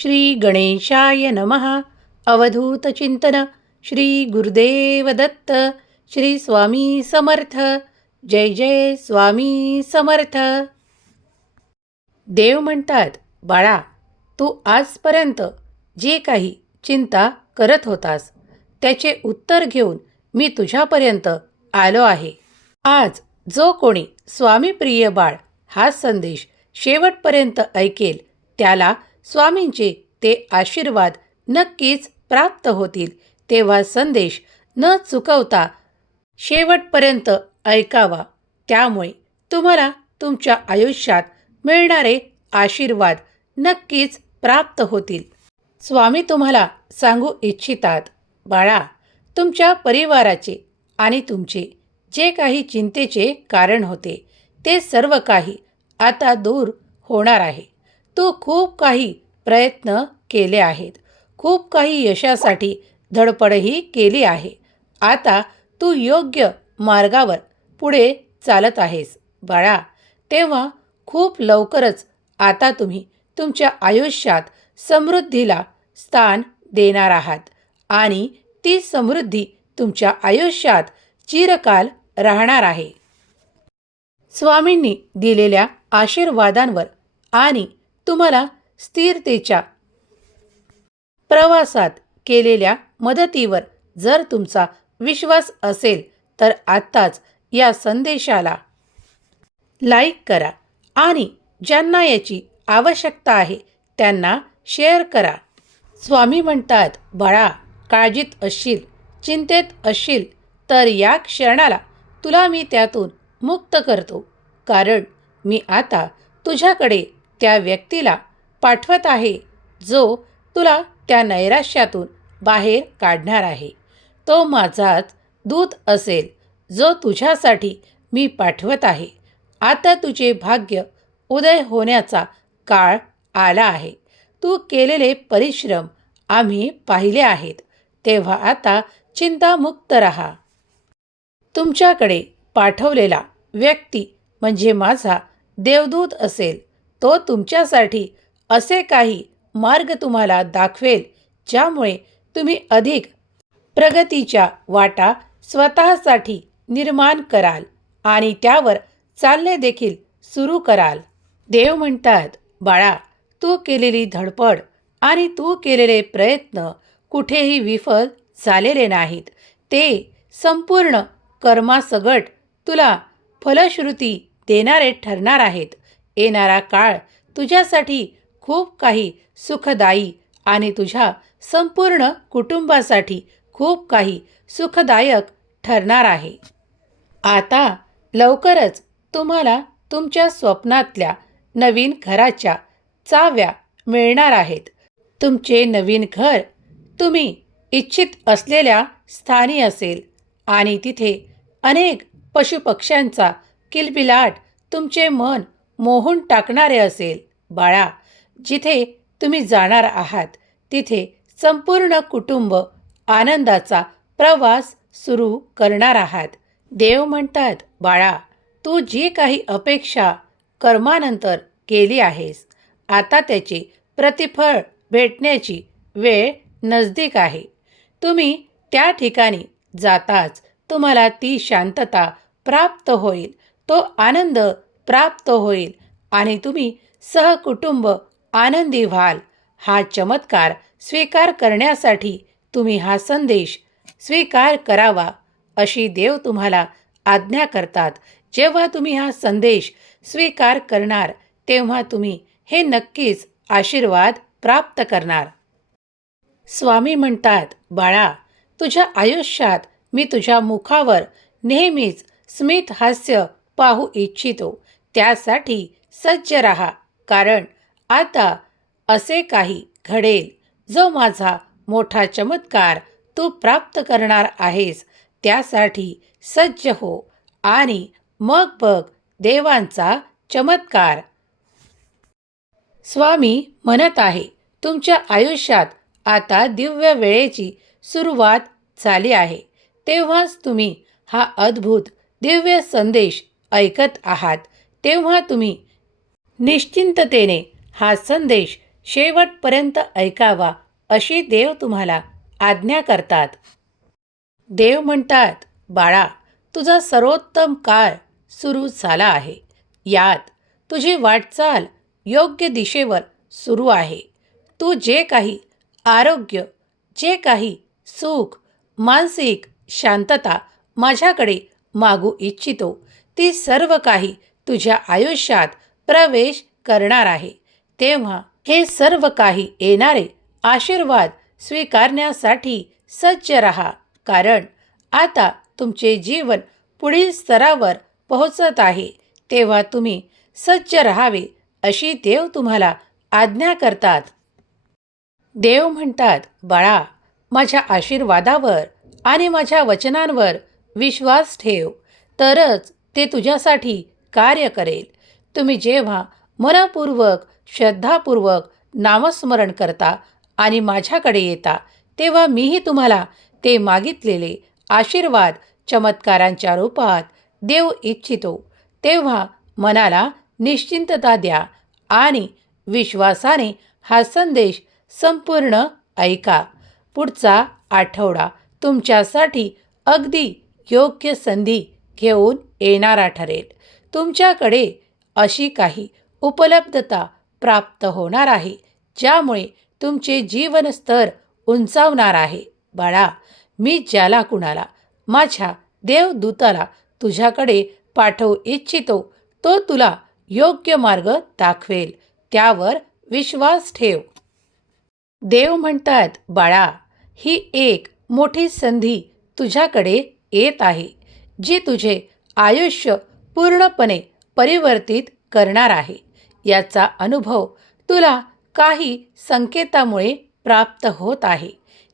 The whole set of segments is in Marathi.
श्री गणेशाय नमः अवधूतचिंतन श्री गुरुदेव दत्त श्री स्वामी समर्थ। जय जय स्वामी समर्थ। देव म्हणतात बाळा तू आजपर्यंत जे काही चिंता करत होतास त्याचे उत्तर घेऊन मी तुझ्यापर्यंत आलो आहे. आज जो कोणी स्वामीप्रिय बाळ हा संदेश शेवटपर्यंत ऐकेल त्याला स्वामींचे ते आशीर्वाद नक्कीच प्राप्त होतील तेव्हा संदेश न चुकवता शेवटपर्यंत ऐकावा. त्यामुळे तुम्हाला तुमच्या आयुष्यात मिळणारे आशीर्वाद नक्कीच प्राप्त होतील. स्वामी तुम्हाला सांगू इच्छितात बाळा तुमच्या परिवाराचे आणि तुमचे जे काही चिंतेचे कारण होते ते सर्व काही आता दूर होणार आहे. तू खूप काही प्रयत्न केले आहेत. खूप काही यशासाठी धडपडही केली आहे. आता तू योग्य मार्गावर पुढे चालत आहेस. बाळा तेव्हा खूप लवकरच आता तुम्ही तुमच्या आयुष्यात समृद्धीला स्थान देणार आहात आणि ती समृद्धी तुमच्या आयुष्यात चिरकाल राहणार आहे. स्वामींनी दिलेल्या आशीर्वादांवर आणि तुम्हाला स्थिरतेच्या प्रवासात केलेल्या मदतीवर जर तुमचा विश्वास असेल तर आत्ताच या संदेशाला लाईक करा आणि ज्यांना याची आवश्यकता आहे त्यांना शेअर करा. स्वामी म्हणतात बाळा काळजीत असशील चिंतेत असशील तर या क्षणाला तुला मी त्यातून मुक्त करतो. कारण मी आता तुझ्याकडे त्या व्यक्तीला पाठवत आहे जो तुला त्या नैराश्यातून बाहेर काढणार आहे. तो माझाच दूत असेल जो तुझ्यासाठी मी पाठवत आहे. आता तुझे भाग्य उदय होण्याचा काळ आला आहे. तू केलेले परिश्रम आम्ही पाहिले आहेत. तेव्हा आता चिंतामुक्त रहा. तुमच्याकडे पाठवलेला व्यक्ती म्हणजे माझा देवदूत असेल. तो तुमच्यासाठी असे काही मार्ग तुम्हाला दाखवेल ज्यामुळे तुम्ही अधिक प्रगतीच्या वाटा स्वतःसाठी निर्माण कराल आणि त्यावर चालणे देखील सुरू कराल. देव म्हणतात बाळा तू केलेली धडपड आणि तू केलेले प्रयत्न कुठेही विफल झालेले नाहीत. ते संपूर्ण कर्मासगट तुला फलश्रुती देणारे ठरणार आहेत. येणारा काळ तुझ्यासाठी खूप काही सुखदायी आणि तुझ्या संपूर्ण कुटुंबासाठी खूप काही सुखदायक ठरणार आहे. आता लवकरच तुम्हाला तुमच्या स्वप्नातल्या नवीन घराच्या चाव्या मिळणार आहेत. तुमचे नवीन घर तुम्ही इच्छित असलेल्या स्थानी असेल आणि तिथे अनेक पशुपक्ष्यांचा किलबिलाट तुमचे मन मोहून टाकणारे असेल. बाळा जिथे तुम्ही जाणार आहात तिथे संपूर्ण कुटुंब आनंदाचा प्रवास सुरू करणार आहात. देव म्हणतात बाळा तू जी काही अपेक्षा कर्मानंतर केली आहेस आता त्याचे प्रतिफळ भेटण्याची वेळ नजदीक आहे. तुम्ही त्या ठिकाणी जाताच तुम्हाला ती शांतता प्राप्त होईल. तो आनंद प्राप्त होईल आणि तुम्ही सहकुटुंब आनंदी व्हाल. हा चमत्कार स्वीकार करण्यासाठी तुम्ही हा संदेश स्वीकार करावा अशी देव तुम्हाला आज्ञा करतात. जेव्हा तुम्ही हा संदेश स्वीकार करणार तेव्हा तुम्ही हे नक्कीच आशीर्वाद प्राप्त करणार. स्वामी म्हणतात बाळा तुझ्या आयुष्यात मी तुझ्या मुखावर नेहमीच स्मित हास्य पाहू इच्छितो. त्यासाठी सज्ज रहा. कारण आता असे काही घडेल जो माझा मोठा चमत्कार तू प्राप्त करणार आहेस त्यासाठी सज्ज हो आणि मग बघ देवांचा चमत्कार. स्वामी म्हणत आहे तुमच्या आयुष्यात आता दिव्य वेळेची सुरुवात झाली आहे. तेव्हाच तुम्ही हा अद्भुत दिव्य संदेश ऐकत आहात. तेव्हा तुम्ही निश्चिंततेने हा संदेश शेवटपर्यंत ऐकावा अशी देव तुम्हाला आज्ञा करतात. देव म्हणतात बाळा तुझा सर्वोत्तम काळ सुरू झाला आहे. यात तुझी वाटचाल योग्य दिशेवर सुरू आहे. तू जे काही आरोग्य जे काही सुख मानसिक शांतता माझ्याकडे मागू इच्छितो ती सर्व काही तुझ्या आयुष्यात प्रवेश करणार आहे. तेव्हा हे सर्व काही येणारे आशीर्वाद स्वीकारण्यासाठी सज्ज रहा. कारण आता तुमचे जीवन पुढील स्तरावर पोहोचत आहे. तेव्हा तुम्ही सज्ज राहावे अशी देव तुम्हाला आज्ञा करतात. देव म्हणतात बाळा माझ्या आशीर्वादावर आणि माझ्या वचनांवर विश्वास ठेव. तरच ते तुझ्यासाठी कार्य करेल. तुम्ही जेव्हा मनपूर्वक श्रद्धापूर्वक नामस्मरण करता आणि माझ्याकडे येता तेव्हा मीही तुम्हाला ते मागितलेले आशीर्वाद चमत्कारांच्या रूपात देऊ इच्छितो. तेव्हा मनाला निश्चिंतता द्या आणि विश्वासाने हा संदेश संपूर्ण ऐका. पुढचा आठवडा तुमच्यासाठी अगदी योग्य संधी घेऊन येणारा ठरेल. तुमच्याकडे अशी काही उपलब्धता प्राप्त होणार आहे ज्यामुळे तुमचे जीवनस्तर उंचावणार आहे. बाळा मी ज्याला कुणाला माझ्या देवदूताला तुझ्याकडे पाठवू इच्छितो तो तुला योग्य मार्ग दाखवेल त्यावर विश्वास ठेव. देव म्हणतात बाळा ही एक मोठी संधी तुझ्याकडे येत आहे जी तुझे आयुष्य पूर्णपणे परिवर्तित करणार आहे. याचा अनुभव तुला काही संकेतामुळे प्राप्त होत आहे.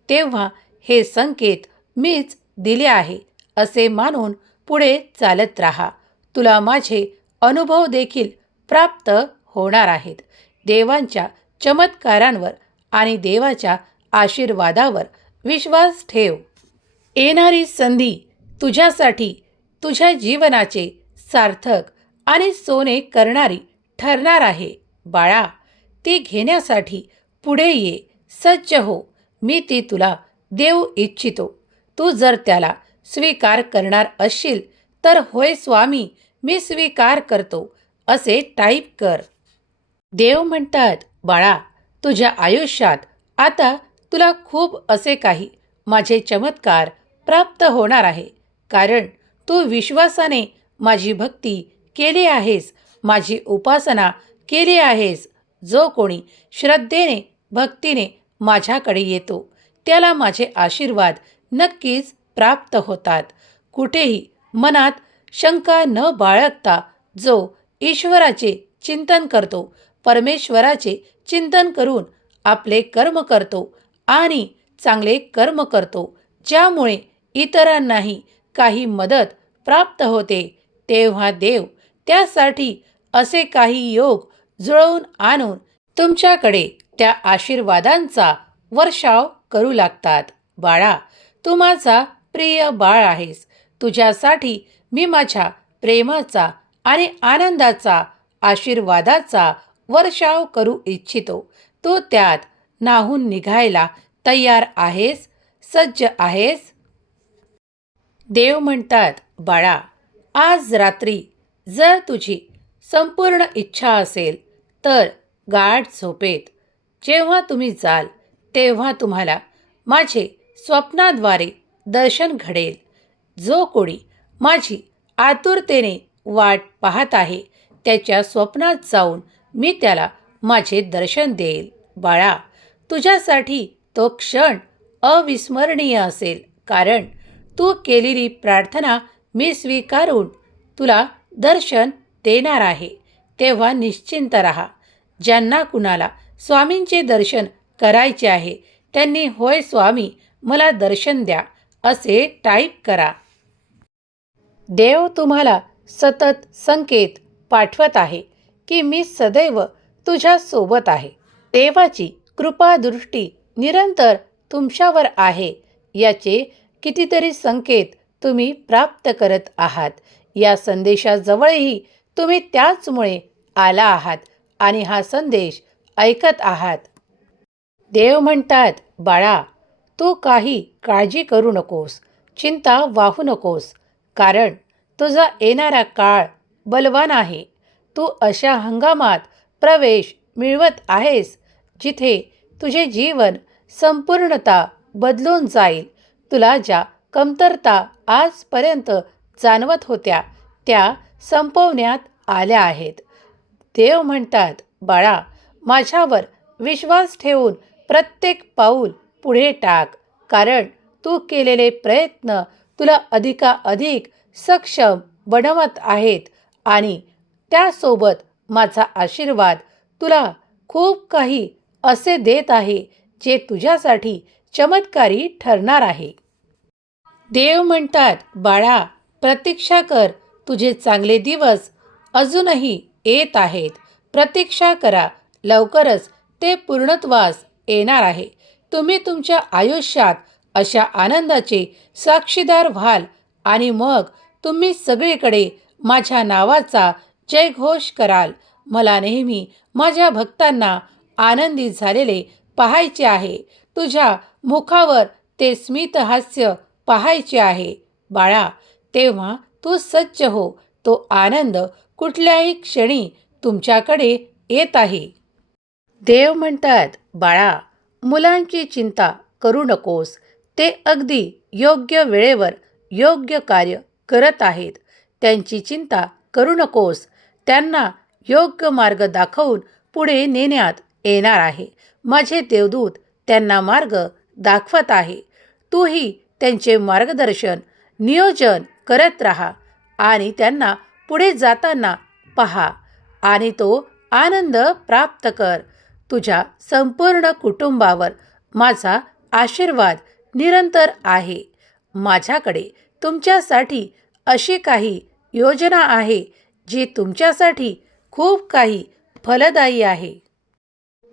तेव्हा हे संकेत मीच दिले आहे असे मानून पुढे चालत राहा. तुला माझे अनुभव देखील प्राप्त होणार आहेत. देवांच्या चमत्कारांवर आणि देवाच्या आशीर्वादावर विश्वास ठेव. येणारी संधी तुझ्यासाठी तुझ्या जीवनाचे सार्थक आणि सोने करणारी ठरणार आहे. बाळा ती घेण्यासाठी पुढे ये. सज्ज हो. मी ती तुला देऊ इच्छितो. तू जर त्याला स्वीकार करणार असशील तर होय स्वामी मी स्वीकार करतो असे टाईप कर. देव म्हणतात बाळा तुझ्या आयुष्यात आता तुला खूप असे काही माझे चमत्कार प्राप्त होणार आहे. कारण तू विश्वासाने माझी भक्ती केली आहेस माझी उपासना केली आहेस. जो कोणी श्रद्धेने भक्तीने माझ्याकडे येतो त्याला माझे आशीर्वाद नक्कीच प्राप्त होतात. कुठेही मनात शंका न बाळगता जो ईश्वराचे चिंतन करतो परमेश्वराचे चिंतन करून आपले कर्म करतो आणि चांगले कर्म करतो ज्यामुळे इतरांनाही काही मदत प्राप्त होते तेव्हा देव त्यासाठी असे काही योग जुळवून आणून तुमच्याकडे त्या आशीर्वादांचा वर्षाव करू लागतात. बाळा तू माझा प्रिय बाळ आहेस. तुझ्यासाठी मी माझ्या प्रेमाचा आणि आनंदाचा आशीर्वादाचा वर्षाव करू इच्छितो. तू त्यात नाहून निघायला तयार आहेस? सज्ज आहेस? देव म्हणतात बाळा आज रात्री जर तुझी संपूर्ण इच्छा असेल तर गाढ झोपेत. जेव्हा तुम्ही जाल तेव्हा तुम्हाला माझे स्वप्नाद्वारे दर्शन घडेल. जो कोणी माझी आतुरतेने वाट पाहत आहे त्याच्या स्वप्नात जाऊन मी त्याला माझे दर्शन देईल. बाळा तुझ्यासाठी तो क्षण अविस्मरणीय असेल कारण तू केलेली प्रार्थना मी स्वीकारून तुला दर्शन देणार आहे. तेव्हा निश्चिंत राहा. ज्यांना कुणाला स्वामींचे दर्शन करायचे आहे त्यांनी होय स्वामी मला दर्शन द्या असे टाईप करा. देव तुम्हाला सतत संकेत पाठवत आहे की मी सदैव तुझ्या सोबत आहे. देवाची कृपादृष्टी निरंतर तुमच्यावर आहे याचे कितीतरी संकेत तुम्ही प्राप्त करत आहात. या संदेशाजवळही तुम्ही त्याचमुळे आला आहात आणि हा संदेश ऐकत आहात. देव म्हणतात बाळा तू काही काळजी करू नकोस चिंता वाहू नकोस कारण तुझा येणारा काळ बलवान आहे. तू अशा हंगामात प्रवेश मिळवत आहेस जिथे तुझे जीवन संपूर्णता बदलून जाईल. तुला ज्या कमतरता आजपर्यंत जाणवत होत्या त्या संपवण्यात आल्या आहेत. देव म्हणतात बाळा माझ्यावर विश्वास ठेवून प्रत्येक पाऊल पुढे टाक कारण तू केलेले प्रयत्न तुला अधिकाधिक सक्षम बनवत आहेत आणि त्यासोबत माझा आशीर्वाद तुला खूप काही असे देत आहे जे तुझ्यासाठी चमत्कारी ठरणार आहे. देव म्हणतात बाळा प्रतीक्षा कर तुझे चांगले दिवस अजूनही येत आहेत. प्रतीक्षा करा लवकरच ते पूर्णत्वास येणार आहे. तुम्ही तुमच्या आयुष्यात अशा आनंदाचे साक्षीदार व्हाल आणि मग तुम्ही सगळीकडे माझ्या नावाचा जयघोष कराल. मला नेहमी माझ्या भक्तांना आनंदी झालेले पाहायचे आहे. तुझ्या मुखावर ते स्मितहास्य पाहायचे आहे. बाळा तेव्हा तू सज्ज हो. तो आनंद कुठल्याही क्षणी तुमच्याकडे येत आहे. देव म्हणतात बाळा मुलांची चिंता करू नकोस. ते अगदी योग्य वेळेवर योग्य कार्य करत आहेत. त्यांची चिंता करू नकोस. त्यांना योग्य मार्ग दाखवून पुढे नेण्यात येणार आहे. माझे देवदूत त्यांना मार्ग दाखवत आहे. तूही त्यांचे मार्गदर्शन नियोजन करत राहा आणि त्यांना पुढे जाताना पहा आणि तो आनंद प्राप्त कर. तुझ्या संपूर्ण कुटुंबावर माझा आशीर्वाद निरंतर आहे. माझ्याकडे तुमच्यासाठी अशी काही योजना आहे जी तुमच्यासाठी खूप काही फलदायी आहे.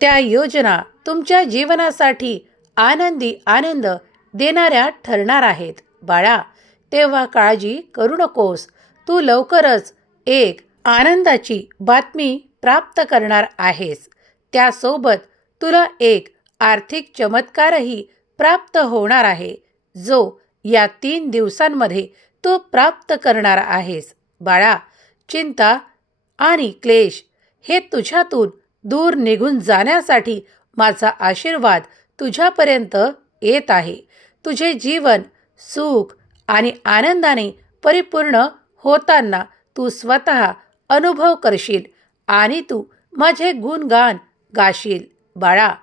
त्या योजना तुमच्या जीवनासाठी आनंदी आनंद देणाऱ्या ठरणार आहेत. बाळा तेव्हा काळजी करू नकोस. तू लवकरच एक आनंदाची बातमी प्राप्त करणार आहेस. त्यासोबत तुला एक आर्थिक चमत्कारही प्राप्त होणार आहे जो या तीन दिवसांमध्ये तू प्राप्त करणार आहेस. बाळा चिंता आणि क्लेश हे तुझ्यातून दूर निघून जाण्यासाठी माझा आशीर्वाद तुझ्यापर्यंत येत आहे. तुझे जीवन सुख आणि आनंदाने परिपूर्ण होताना तू स्वतः अनुभव करशील आणि तू माझे गुणगान गाशील. बाळा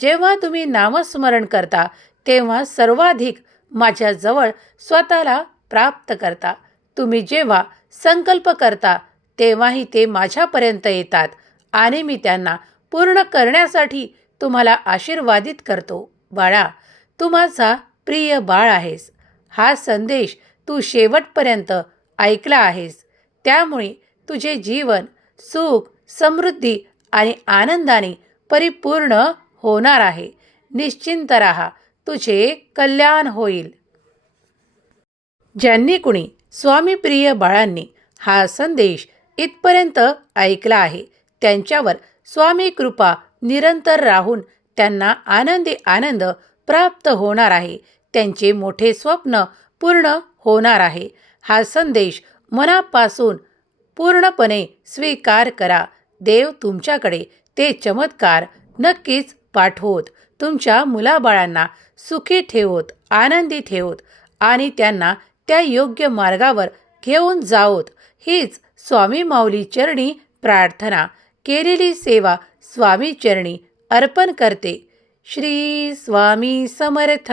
जेव्हा तुम्ही नामस्मरण करता तेव्हा सर्वाधिक माझ्याजवळ स्वतःला प्राप्त करता. तुम्ही जेव्हा संकल्प करता तेव्हाही ते माझ्यापर्यंत येतात आणि मी त्यांना पूर्ण करण्यासाठी तुम्हाला आशीर्वादित करतो. बाळा तू माझा प्रिय बाळ आहेस. हा संदेश तू शेवटपर्यंत ऐकला आहेस. त्यामुळे तुझे जीवन सुख समृद्धी आणि आनंदाने परिपूर्ण होणार आहे. निश्चिंत राहा. तुझे कल्याण होईल. ज्यांनी कुणी स्वामीप्रिय बाळांनी हा संदेश इथपर्यंत ऐकला आहे त्यांच्यावर स्वामी कृपा निरंतर राहून त्यांना आनंदी आनंद प्राप्त होणार आहे. त्यांचे मोठे स्वप्न पूर्ण होणार आहे. हा संदेश मनापासून पूर्णपणे स्वीकार करा. देव तुमच्याकडे ते चमत्कार नक्कीच पाठवत. तुमच्या मुलाबाळांना सुखी ठेवत आनंदी ठेवत आणि त्यांना त्या योग्य मार्गावर घेऊन जाओत. हीच स्वामी माऊली चरणी प्रार्थना. केलेली सेवा स्वामी चरणी अर्पण करते. श्री स्वामी समर्थ.